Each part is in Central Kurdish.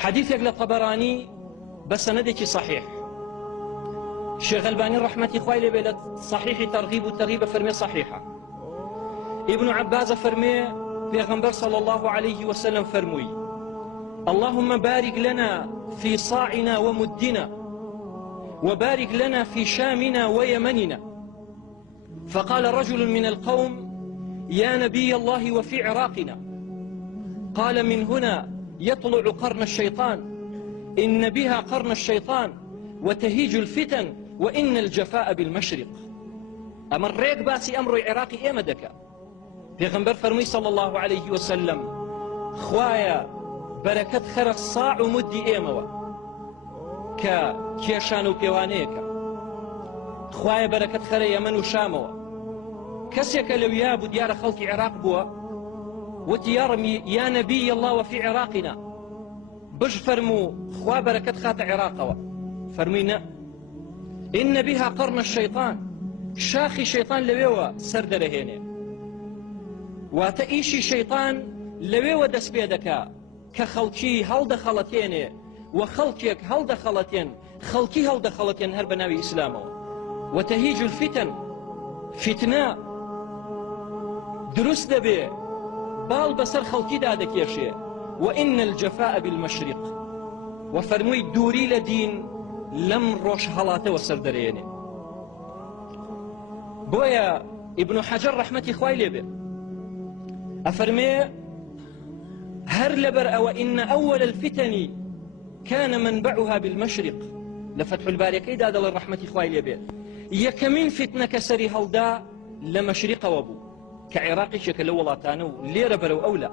حديثك للطبراني بسندك صحيح. الشيخ الباني رحمة إخوائي لبيلة صحيح ترغيب والترغيب فرمي صحيحة. ابن عباس فرمي بيغمبر صلى الله عليه وسلم فرمي: اللهم بارك لنا في صاعنا ومدنا، وبارك لنا في شامنا ويمننا. فقال رجل من القوم: يا نبي الله وفي عراقنا؟ قال: من هنا يطلع قرن الشيطان، إن بها قرن الشيطان وتهيج الفتن وإن الجفاء بالمشرق. أمر ريك باسي أمر عراقي إيمدك. پیغمبر فرمي صلى الله عليه وسلم: خوايا بركت خرق صاع مدي إيموا كيشان وبيوانيك، خوايا بركت خرق يمن وشاموا. كسيك لو يابو ديار خلق عراق بوا وتيارمي: يا نبي الله وفي عراقنا؟ بج فرمو خوا بركت خات عراقوا. فرمينا: إن بها قرن الشيطان، شاخي شيطان لويوا سردر هيني، واتئيشي شيطان لويوا دس بيدكا كخلقي هل دخلتين وخلقك هل دخلتين، خلقي هل دخلتين هر بناوي إسلامه. وتهيج الفتن، فتنة درست دبي بال بسر خلقي دادك يشي، وإن الجفاء بالمشرق. وفرموي دوري لدين لم روش هلاته وسردريني. بويا ابن حجر رحمة إخوائي لبي أفرمي: هر لبر أو إن أول الفتن كان منبعها بالمشرق. لفتح الباري كيدا دل الرحمة إخوائي لبي يكمن فتنة كسري هلدا لمشرق وابو كعراقي شكل ولاتانو ليرة برو أولى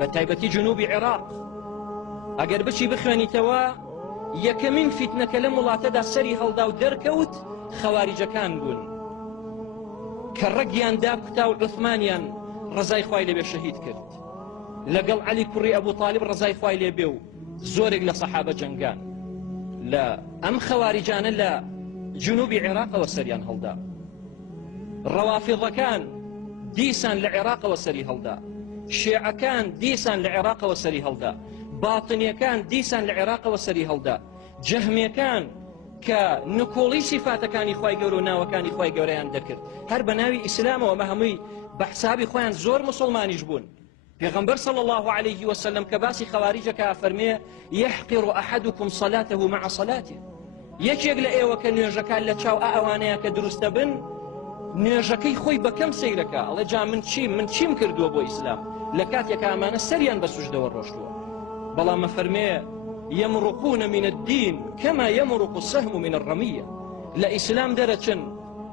بتايبتي جنوب عراق. أقر بشي بخواني توا يكمن فتنة كلم ولاتا سري هلدا ودركوت خوارج كان بون كالرقيان دابكتا وعثمانيان رزاي خوای لێ بێ شەهید کرد. لەگەڵ عەلی کوڕی ئەبوو طالب ڕزای خوای لێ بێ و زۆرێک لە سەحابە جەنگان لە ئەم خەواریجانە لە جنوبی عێراقەوە سەریان هەڵدا. ڕەوافیضەکان دیسان لە عێراقەوە سەری هەڵدا، شیعەکان دیسان لە عێراقەوە سەری هەڵدا، باڵتنیەکان دیسان لە عێراقەوە سەری هەڵدا، جەهمیەکان کە نکۆڵی سیفاتەکانی خوای گەورە و ناوەکانی خوای گەورەیان دەکرد هەر بە ناوی ئیسلامەوە مە هەمووی بحسابي خوان زور مسلمانيش بون. پیغمبر صلى الله عليه وسلم كباسي خوارجك أفرمي: يحقر أحدكم صلاته مع صلاته. يكيق لأيوة كنيجكا لتشاو أوانيا كدرست بن نيجكي خوي بكم سيركا الله جا من چي مكردوا بو إسلام لكاتيك أمانة سريان بسجد والرشدوا. بلا ما فرمي: يمرقون من الدين كما يمرق السهم من الرمية. لإسلام درچن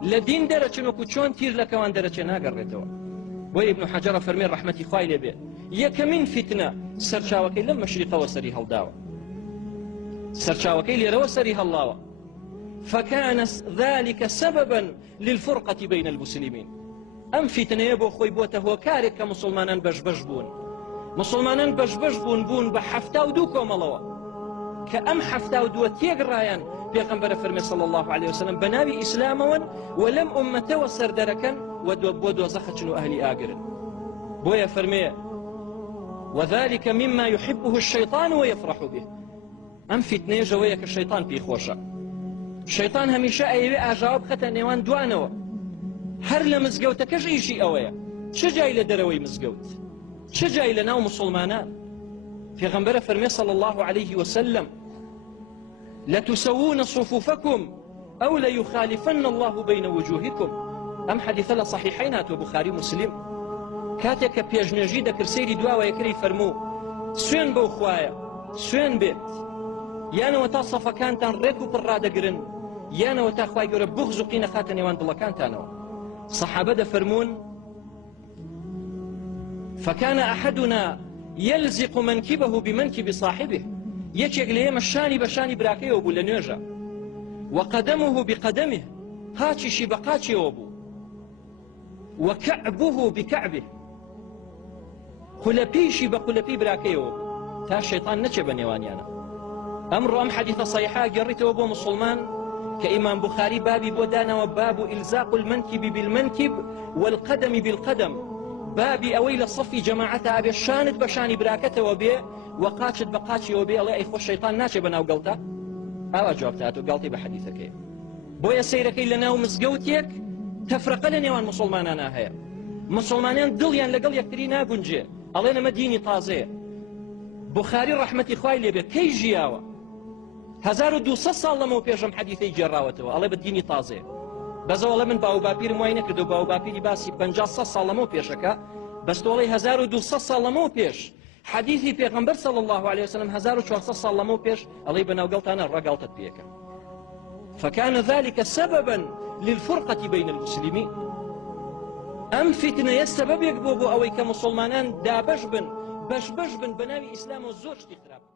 لدين درچن وكو چون تير لكوان درچن ناقررتوا. وابن حجر فرمي رحمتي خوای لێ بێ يكمن فتنة سرچاوكي لم مشرق وسري هلداوا، سرچاوكي ليروا سري هلاوا، فكان ذلك سببا للفرقة بين المسلمين. أم فتنة يبو خوي بوته هو كارك كمسلمانا بجبج بون، مسلمانا بجبج بون بحفتا ودوكم الله كأم حفتا ودو تيقرايان پیغمبر فرمي صلى الله عليه وسلم بناوي إسلامون ولم أمته وسردركا ودو زخشنو أهلي آقرن. بويا فرمي: وذلك مما يحبه الشيطان ويفرح به. أم فتنة جويك الشيطان بيخوشا، الشيطان هميشا أيوي أجاوب خطا نيوان دوانوا هر لمزقوتك إيشي أويا شجاي لدروي مزقوت شجاي لناو مسلمانان. پیغمبر فرمي صلى الله عليه وسلم: لتسوون صفوفكم أو ليخالفن الله بين وجوهكم. أم حديث الله صحيحين هاتو بخاري مسلم كاتك بيجنجي دكر سيري دوا ويكري فرمو سوين بو خوايا سوين بيت يانا وتا صفا كانتان ريكو برادة قرن يانا وتا خواي قرر بغزو قينا خاتني وان دلا كانتانو. صحابة دا فرمون: فكان أحدنا يلزق منكبه بمنكب صاحبه. يكيق ليه مشاني بشاني براكيه وبو لنيجا، وقدمه بقدمه قاتشي بقاتشي وبو، وكعبه بكعبه قلبيشي بقلبي براكيه وبو. تا الشيطان نتشب نيوانيانا. أمر أم حديث صحيحة قريته وبو مسلمان كإمام بخاري بابي بودانا وباب إلزاق المنكب بالمنكب والقدم بالقدم. بابي أويل صفي جماعتها أبي الشاند بشاني براكته وبي و قاچت بە قاچیەوە بێ ئەڵێ ئەی خۆ شەیطان ناچێ بەناو گەڵتە ئاوا جوابتات و گەڵتی بە حەدیثەکەی بۆیە سەیرەکەی لە ناو مزگەوتێک تەفرەقە لە نێوان مسلمانانە هەیە مسلمانیان دڵیان لەگەڵ یەکتری ناگونجێ ئەڵێن ئەمە دینی تازەیە بوخاری ڕەحمەتی خوای لێبێ کەی ژیاوە 1200 ساڵ لەمەوە پێشم حەدیثەی جێڕاوەتەوە ئەڵێ بە دینی تازەیە بەزەوەڵە من باو باپیرم وای نەکردو باو باپیری باسی 50 ساڵ لەمەوە پێشەکە بەستۆڵی 1200 ساڵ لەمەوە پێش حديثي پیغمبر صلى الله عليه وسلم 1400 ساڵ لەمەوە پێش ئەڵێ بەناوگەڵتانە ڕەگەڵتت پێکە فكان ذلك سببا للفرقة بين المسلمين ئەم فتنەیە سەبەبێک بۆ ئەوەی کە مسلمانان دابەش بن بەش بن بەناوی ئیسلام و زۆر شتی خراپ